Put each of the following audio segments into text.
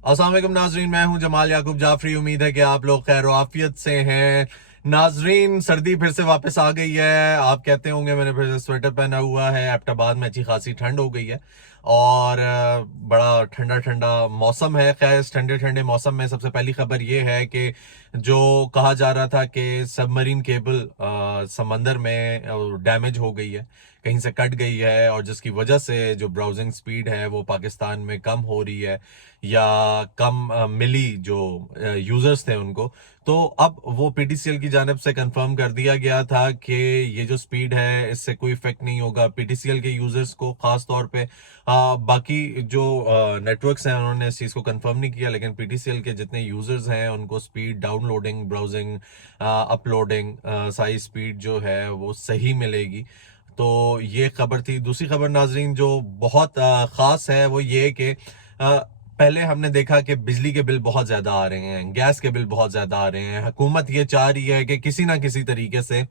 अस्सलाम वालेकुम नाजरीन, मैं हूं जमाल याकूब जाफरी। उम्मीद है कि आप लोग खैर आफियत से हैं। नाजरीन, सर्दी फिर से वापस आ गई है। आप कहते होंगे मैंने फिर से स्वेटर पहना हुआ है। एबटाबाद में अच्छी खासी ठंड हो गई है और बड़ा ठंडा ठंडा मौसम है। खैर इस ठंडे ठंडे मौसम में सबसे पहली खबर ये है कि जो कहा जा रहा था कि सबमरीन केबल समंदर में डैमेज हो गई है, कहीं से कट गई है, और जिसकी वजह से जो ब्राउजिंग स्पीड है वो पाकिस्तान में कम हो रही है या कम मिली जो यूजर्स थे उनको। तो अब वो पीटीसीएल की जानिब से कंफर्म कर दिया गया था कि ये जो स्पीड है इससे कोई इफेक्ट नहीं होगा पीटीसीएल के यूजर्स को, खास तौर पे। बाकी जो नेटवर्क्स हैं उन्होंने इस चीज़ को कंफर्म नहीं किया, लेकिन पीटीसीएल के जितने यूजर्स हैं उनको स्पीड डाउनलोडिंग, ब्राउजिंग, अपलोडिंग, सारी स्पीड जो है वो सही मिलेगी। तो ये खबर थी। दूसरी खबर नाजरीन जो बहुत ख़ास है वो ये कि पहले हमने देखा कि बिजली के बिल बहुत ज़्यादा आ रहे हैं, गैस के बिल बहुत ज़्यादा आ रहे हैं। हुकूमत ये चाह रही है कि किसी ना किसी तरीके से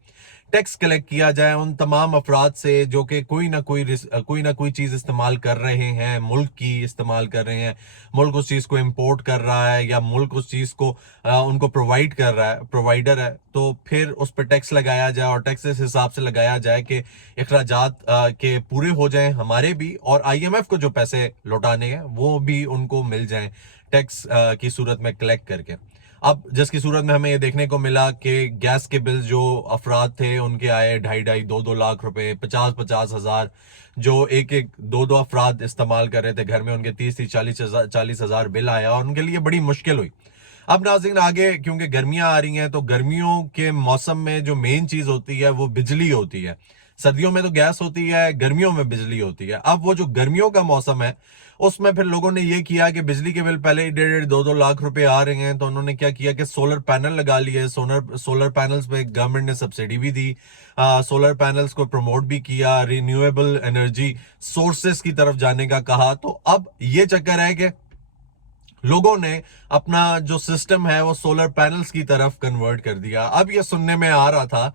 टैक्स कलेक्ट किया जाए उन तमाम अफराद से जो कि कोई ना कोई चीज़ इस्तेमाल कर रहे हैं, मुल्क की इस्तेमाल कर रहे हैं, मुल्क उस चीज़ को इम्पोर्ट कर रहा है या मुल्क उस चीज़ को उनको प्रोवाइड कर रहा है, प्रोवाइडर है। तो फिर उस पर टैक्स लगाया जाए और टैक्स इस हिसाब से लगाया जाए कि अखराजात के पूरे हो जाएं हमारे भी, और आईएमएफ को जो पैसे लौटाने हैं वो भी उनको मिल जाएं टैक्स की सूरत में कलेक्ट करके। अब जिसकी सूरत में हमें ये देखने को मिला कि गैस के बिल जो अफराद थे उनके आए 2.5 लाख रुपए, 50 हजार, जो एक एक दो अफराद इस्तेमाल कर रहे थे घर में, उनके 30 40 हजार बिल आया और उनके लिए बड़ी मुश्किल हुई। अब नाज़रीन आगे क्योंकि गर्मियां आ रही हैं तो गर्मियों के मौसम में जो मेन चीज होती है वो बिजली होती है। सर्दियों में तो गैस होती है, गर्मियों में बिजली होती है। अब वो जो गर्मियों का मौसम है उसमें फिर लोगों ने ये किया कि बिजली के बिल पहले ही 1.5 2 लाख रुपए आ रहे हैं, तो उन्होंने क्या किया कि सोलर पैनल लगा लिए। सोलर पैनल्स पे गवर्नमेंट ने सब्सिडी भी दी, सोलर पैनल्स को प्रमोट भी किया, रिन्यूएबल एनर्जी सोर्सेस की तरफ जाने का कहा। तो अब ये चक्कर है कि लोगों ने अपना जो सिस्टम है वो सोलर पैनल्स की तरफ कन्वर्ट कर दिया। अब ये सुनने में आ रहा था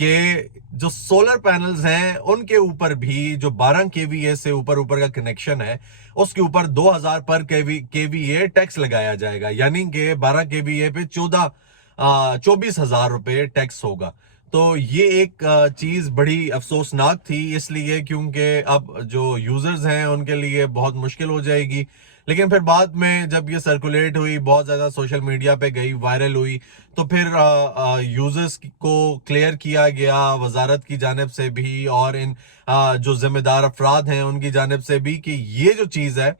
कि जो सोलर पैनल्स हैं उनके ऊपर भी जो 12 केवीए से ऊपर ऊपर का कनेक्शन है उसके ऊपर 2000 पर केवीए टैक्स लगाया जाएगा, यानी कि 12 केवीए पे 24,000 रुपए टैक्स होगा। तो ये एक चीज बड़ी अफसोसनाक थी, इसलिए क्योंकि अब जो यूजर्स हैं उनके लिए बहुत मुश्किल हो जाएगी। लेकिन फिर बाद में जब ये सर्कुलेट हुई, बहुत ज़्यादा सोशल मीडिया पे गई, वायरल हुई, तो फिर यूजर्स को क्लियर किया गया वजारत की जानिब से भी और इन जो जिम्मेदार अफराद हैं उनकी जानिब से भी कि ये जो चीज़ है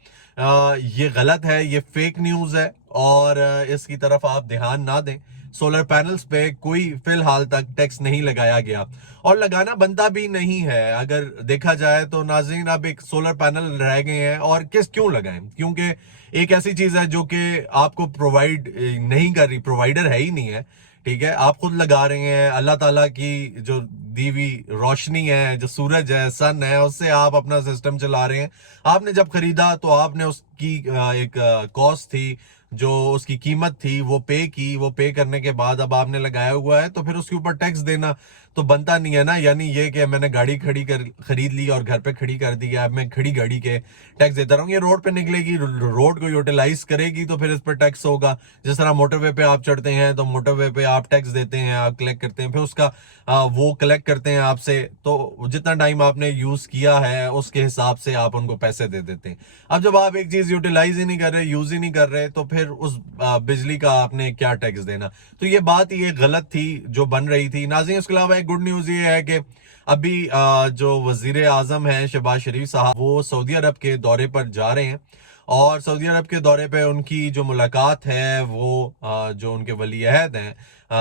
ये गलत है, ये फेक न्यूज़ है और इसकी तरफ आप ध्यान ना दें। सोलर पैनल्स पे कोई फिलहाल तक टैक्स नहीं लगाया गया और लगाना बनता भी नहीं है। अगर देखा जाए तो नाज़रीन अब एक सोलर पैनल रह गए हैं, और क्यों लगाएं, क्योंकि एक ऐसी चीज है जो कि आपको प्रोवाइड नहीं कर रही, प्रोवाइडर है ही नहीं है। ठीक है, आप खुद लगा रहे हैं। अल्लाह ताला की जो दी हुई रोशनी है, जो सूरज है, सन है, उससे आप अपना सिस्टम चला रहे हैं। आपने जब खरीदा तो आपने उसकी एक कॉस्ट थी, जो उसकी कीमत थी वो पे की, वो पे करने के बाद अब आपने लगाया हुआ है तो फिर उसके ऊपर टैक्स देना तो बनता नहीं है ना। यानी ये कि मैंने गाड़ी खरीद ली और घर पे खड़ी कर दी है, अब मैं खड़ी गाड़ी के टैक्स देता रहूँ। ये रोड पे निकलेगी, रोड को यूटिलाइज करेगी तो फिर इस पर टैक्स होगा। जिस तरह मोटरवे पे आप चढ़ते हैं तो मोटरवे पे आप टैक्स देते हैं, आप कलेक्ट करते हैं, फिर उसका वो कलेक्ट करते हैं आपसे, तो जितना टाइम आपने यूज किया है उसके हिसाब से आप उनको पैसे दे देते हैं। अब जब आप एक चीज यूटिलाइज ही नहीं कर रहे, यूज ही नहीं कर रहे, तो फिर उस बिजली का आपने क्या टैक्स देना। तो ये बात ये गलत थी जो बन रही थी नाज़रीन। इसके अलावा एक गुड न्यूज ये है कि अभी जो वजीर आजम है शहबाज शरीफ साहब, वो सऊदी अरब के दौरे पर जा रहे हैं और सऊदी अरब के दौरे पे उनकी जो मुलाकात है वो जो उनके वली अहद हैं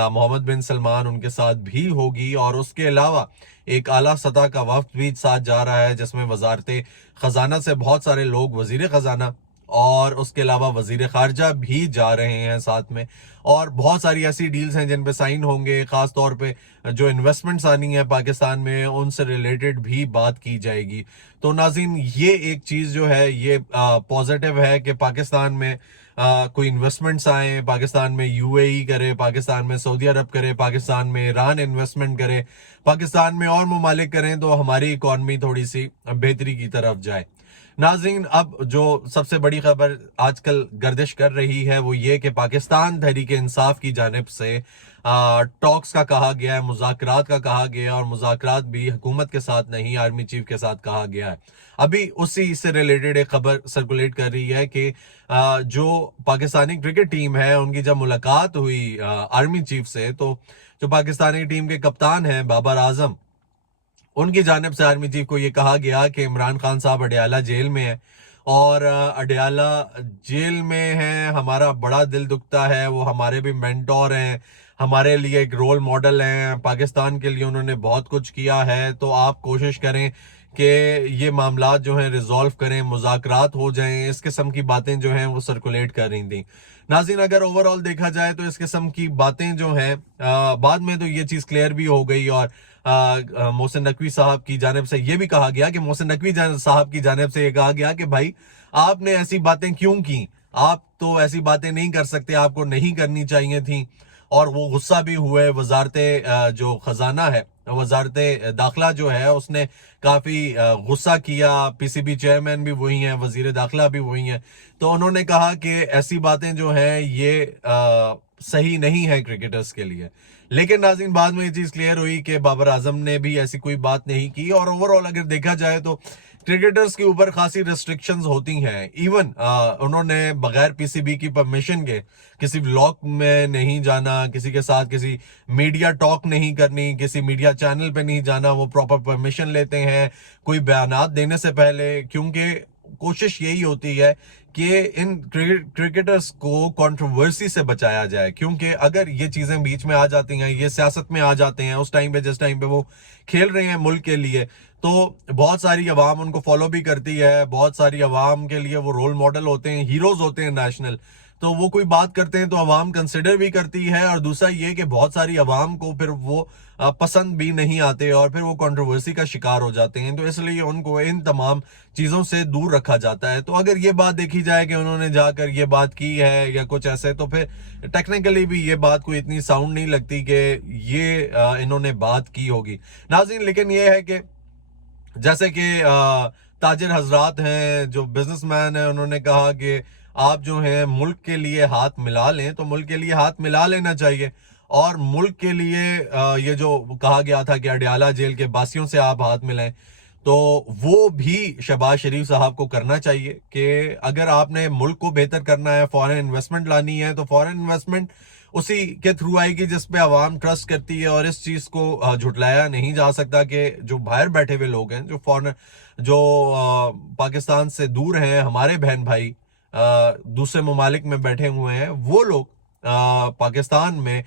मोहम्मद बिन सलमान, उनके साथ भी होगी। और उसके अलावा एक आला सतह का वफ्द भी साथ जा रहा है जिसमें वजारत खजाना से बहुत सारे लोग, वजीर खजाना और उसके अलावा वजीर खारजा भी जा रहे हैं साथ में। اور بہت ساری ایسی ڈیلز ہیں جن پہ سائن ہوں گے، خاص طور پہ جو انویسٹمنٹس آنی ہے پاکستان میں ان سے ریلیٹڈ بھی بات کی جائے گی. تو ناظرین یہ ایک چیز جو ہے یہ پازیٹیو ہے کہ پاکستان میں کوئی انویسٹمنٹس آئیں، پاکستان میں یو اے ای کرے، پاکستان میں سعودی عرب کرے، پاکستان میں ایران انویسٹمنٹ کرے، پاکستان میں اور ممالک کریں تو ہماری اکانومی تھوڑی سی بہتری کی طرف جائے. ناظرین اب جو سب سے بڑی خبر آج کل گردش کر رہی ہے وہ یہ کہ پاکستان تحریک انصاف کی جانب سے ٹاکس کا کہا گیا ہے، مذاکرات کا کہا گیا ہے، اور مذاکرات بھی حکومت کے ساتھ نہیں، آرمی چیف کے ساتھ کہا گیا ہے. ابھی اسی سے ریلیٹڈ ایک خبر سرکولیٹ کر رہی ہے کہ جو پاکستانی کرکٹ ٹیم ہے ان کی جب ملاقات ہوئی آرمی چیف سے، تو جو پاکستانی ٹیم کے کپتان ہیں بابر اعظم، ان کی جانب سے آرمی چیف کو یہ کہا گیا کہ عمران خان صاحب اڈیالہ جیل میں ہیں، اور اڈیالہ جیل میں ہیں، ہمارا بڑا دل دکھتا ہے، وہ ہمارے بھی مینٹور ہیں، ہمارے لیے ایک رول ماڈل ہیں، پاکستان کے لیے انہوں نے بہت کچھ کیا ہے، تو آپ کوشش کریں کہ یہ معاملات جو ہیں ریزالو کریں، مذاکرات ہو جائیں. اس قسم کی باتیں جو ہیں وہ سرکولیٹ کر رہی تھیں. ناظرین اگر اوور آل دیکھا جائے تو اس قسم کی باتیں جو ہیں بعد میں تو یہ چیز کلیئر بھی ہو گئی، اور محسن نقوی صاحب کی جانب سے یہ بھی کہا گیا کہ محسن نقوی صاحب کی جانب سے یہ کہا گیا کہ بھائی آپ نے ایسی باتیں کیوں کی، آپ تو ایسی باتیں نہیں کر سکتے، آپ کو نہیں کرنی چاہیے تھیں. اور وہ غصہ بھی ہوئے. وزارت جو خزانہ ہے، وزارت داخلہ جو ہے، اس نے کافی غصہ کیا. پی سی بی چیئرمین بھی وہی ہیں، وزیر داخلہ بھی وہی ہیں، تو انہوں نے کہا کہ ایسی باتیں جو ہیں یہ صحیح نہیں ہے کرکٹرز کے لیے. لیکن ناظرین بعد میں یہ چیز کلیئر ہوئی کہ بابر اعظم نے بھی ایسی کوئی بات نہیں کی. اور اوور آل اگر دیکھا جائے تو کرکٹرز کے اوپر خاصی ریسٹرکشنز ہوتی ہیں. ایون انہوں نے بغیر پی سی بی کی پرمیشن کے کسی ولاگ میں نہیں جانا، کسی کے ساتھ کسی میڈیا ٹاک نہیں کرنی، کسی میڈیا چینل پہ نہیں جانا. وہ پراپر پرمیشن لیتے ہیں کوئی بیانات دینے سے پہلے، کیونکہ کوشش یہی ہوتی ہے کہ ان کرکٹرز کو کنٹروورسی سے بچایا جائے. کیونکہ اگر یہ چیزیں بیچ میں آ جاتی ہیں، یہ سیاست میں آ جاتے ہیں اس ٹائم پہ جس ٹائم پہ وہ کھیل رہے ہیں ملک کے لیے، تو بہت ساری عوام ان کو فالو بھی کرتی ہے، بہت ساری عوام کے لیے وہ رول ماڈل ہوتے ہیں، ہیروز ہوتے ہیں نیشنل. تو وہ کوئی بات کرتے ہیں تو عوام کنسیڈر بھی کرتی ہے، اور دوسرا یہ کہ بہت ساری عوام کو پھر وہ پسند بھی نہیں آتے اور پھر وہ کنٹروورسی کا شکار ہو جاتے ہیں. تو اس لیے ان کو ان تمام چیزوں سے دور رکھا جاتا ہے. تو اگر یہ بات دیکھی جائے کہ انہوں نے جا کر یہ بات کی ہے یا کچھ ایسے، تو پھر ٹیکنیکلی بھی یہ بات کوئی اتنی ساؤنڈ نہیں لگتی کہ یہ انہوں نے بات کی ہوگی. ناظرین لیکن یہ ہے کہ جیسے کہ تاجر حضرات ہیں، جو بزنس مین ہیں، انہوں نے کہا کہ آپ جو ہیں ملک کے لیے ہاتھ ملا لیں، تو ملک کے لیے ہاتھ ملا لینا چاہیے. اور ملک کے لیے یہ جو کہا گیا تھا کہ اڈیالہ جیل کے باسیوں سے آپ ہاتھ ملائیں، تو وہ بھی شہباز شریف صاحب کو کرنا چاہیے کہ اگر آپ نے ملک کو بہتر کرنا ہے، فورن انویسٹمنٹ لانی ہے، تو فورن انویسٹمنٹ اسی کے تھرو آئے گی جس پہ عوام ٹرسٹ کرتی ہے. اور اس چیز کو جھٹلایا نہیں جا سکتا کہ جو باہر بیٹھے ہوئے لوگ ہیں، جو پاکستان سے دور ہیں، ہمارے بہن بھائی دوسرے ممالک میں بیٹھے ہوئے ہیں، وہ لوگ پاکستان میں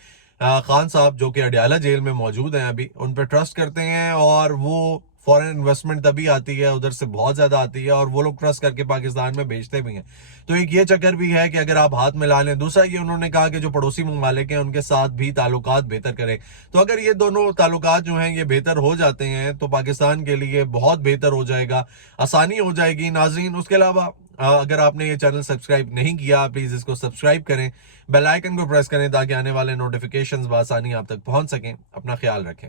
خان صاحب جو کہ اڈیالہ جیل میں موجود ہیں ابھی، ان پہ ٹرسٹ کرتے ہیں. اور وہ فورن انویسٹمنٹ تبھی آتی ہے، ادھر سے بہت زیادہ آتی ہے، اور وہ لوگ ٹرسٹ کر کے پاکستان میں بھیجتے بھی ہیں. تو ایک یہ چکر بھی ہے کہ اگر آپ ہاتھ ملا لیں. دوسرا یہ انہوں نے کہا کہ جو پڑوسی ممالک ہیں ان کے ساتھ بھی تعلقات بہتر کریں. تو اگر یہ دونوں تعلقات جو ہیں یہ بہتر ہو جاتے ہیں تو پاکستان کے لیے بہت بہتر ہو جائے گا، آسانی ہو جائے گی. ناظرین اس کے علاوہ اگر آپ نے یہ چینل سبسکرائب نہیں کیا، پلیز اس کو سبسکرائب کریں، بیل آئیکن کو پریس کریں تاکہ آنے والے نوٹیفیکیشنز بآسانی آپ تک پہنچ سکیں. اپنا خیال رکھیں.